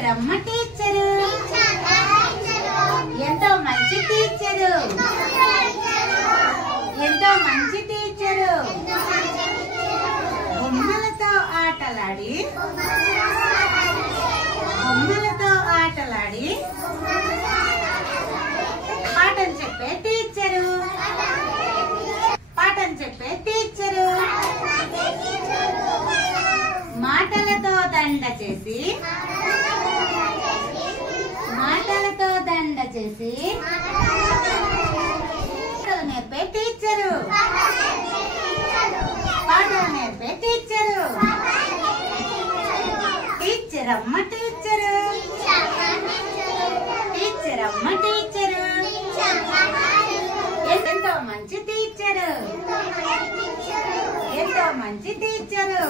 Teacher అమ్మ teacher, ఎంతో మంచి టీచరు, ఎంతో మంచి టీచరు. బొమ్మలతో ఆటలాడి, బొమ్మలతో ఆటలాడి పాఠం చెప్పే టీచరు, పాఠం చెప్పే టీచరు. మాటలతో దండ చేసి, మాటలతో దండ చేసి పాటలు నేర్పే టీచరు, పాటలు నేర్పే టీచరు. టీచర్ అమ్మ టీచరు, టీచర్ అమ్మ టీచరు, ఎంతో మంచి టీచరు, ఎంతో మంచి టీచరు.